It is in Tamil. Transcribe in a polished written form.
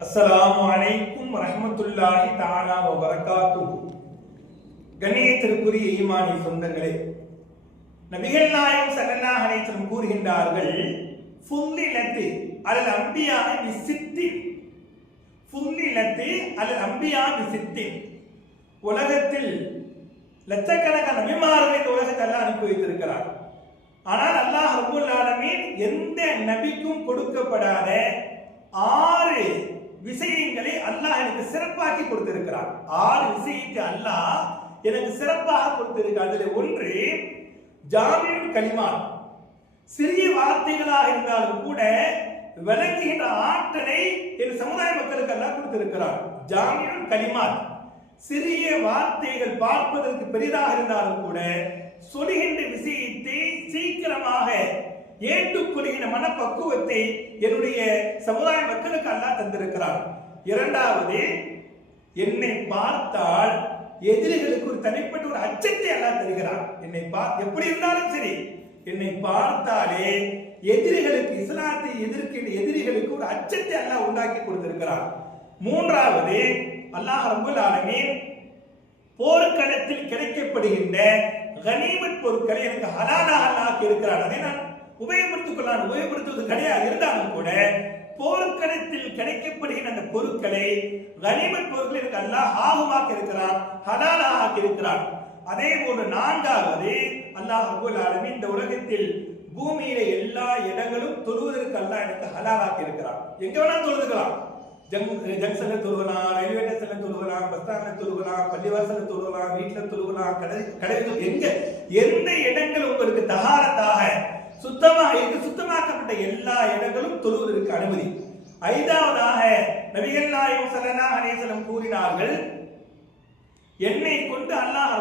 அஸ்ஸலாமு அலைக்கும் வரஹ்மத்துல்லாஹி தஆலா வ பரகாத்துஹு. கண்ணியத்திற்குரிய ஈமானி சொந்தங்களே, நபிகள் நாயகம் ஸல்லல்லாஹு அலைஹி வஸல்லம் கூறுகின்றார்கள், ஃபுல்லிலத்தி அலல் அன்பியா பிசித்தின். ஃபுல்லிலத்தி அலல் அன்பியா பிசித்தின். உலகத்தில் லட்சக்கணக்கான நபிமார்களை இந்த உலகத்தை அல்லாஹ் அனுப்பி வைத்திருக்கிறார். ஆனால் அல்லாஹ் ரப்பல் ஆலமீன் எந்த நபிக்கும் கொடுக்கப்படாத 6 விஷயங்களை அல்லாஹ் எனக்கு சிறப்பாக்கி கொடுத்திருக்கிறார். 6 விஷயத்தை அல்லாஹ் எனக்கு சிறப்பாக கொடுத்திருக்கிறார். அதில் ஒன்று ஜாமியுல் கலிமாத். சிறிய வார்த்தைகளாக இருந்தாலும் கூட விளங்குகின்ற ஆற்றலை என் சமுதாய மக்களுக்கு அல்லாஹ் கொடுத்திருக்கிறார். ஜாமியுல் கலிமாத், சிறிய வார்த்தைகள் பார்ப்பதற்கு பெரிதாக இருந்தாலும் கூட சொல்கின்ற விஷயத்தை சீக்கிரமாக ஏற்றுக்கொள்கின்ற மனப்பக்குவத்தை என்னுடைய சமுதாய மக்களுக்கு அல்லாஹ் தந்திருக்கிறார். இரண்டாவது, என்னை பார்த்தால் எதிரிகளுக்கு ஒரு தனிப்பட்ட ஒரு அச்சத்தை அல்லாஹ் தருகிறார். என்னை எப்படி இருந்தாலும் சரி, என்னை பார்த்தாலே எதிரிகளுக்கு, இஸ்லாத்தை எதிர்க்கின்ற எதிரிகளுக்கு ஒரு அச்சத்தை அல்லாஹ் உண்டாக்கி கொடுத்திருக்கிறார். மூன்றாவது, அல்லாஹ் ரப்பல் ஆலமீன் போர்க்களத்தில் கிடைக்கப்படுகின்ற கனிமத் பொருட்களை எனக்கு ஹலாலாக அல்லாஹ் இருக்கிறார். அதை நான் உபயோகப்படுத்துவது கிடையாது. இருந்தாலும் கூட போர்க்களத்தில் கிடைக்கப்படுகின்ற அந்த பொருட்களை, கனிமத் பொருட்களை எனக்கு அல்லாஹ் ஆகுமாக்க இருக்கிறார், ஹலாலாக ஆக்கி இருக்கிறார். அதே போன்று நான்காவது, அல்லாஹ் ரப்பல் ஆலமீன் இந்த உலகத்தில் பூமியில எல்லா இடங்களும் தொழுவதற்கு அல்லாஹ் எனக்கு ஹலாலாக்கி இருக்கிறார். எங்க வேணாலும் தொழுதுக்கலாம். ஜங்ஷன்ல தொழுகலாம், ரயில்வே ஸ்டேஷன்ல தொழுகலாம், பஸ் ஸ்டாண்ட்ல தொழுகலாம், பள்ளிவாசல்ல தொழுகலாம், வீட்டுல தொழுகலாம், எந்த இடங்கள் உங்களுக்கு தகாரத்தாக சுத்தமாக்கப்பட்ட எல்லா இடங்களும் தொழுவதற்கு அனுமதி. ஐந்தாவதாக நபிகள் நாயகம் ஸல்லல்லாஹு அலைஹி வஸல்லம் கூறினார்கள், என்னை கொண்டு அல்லாஹ்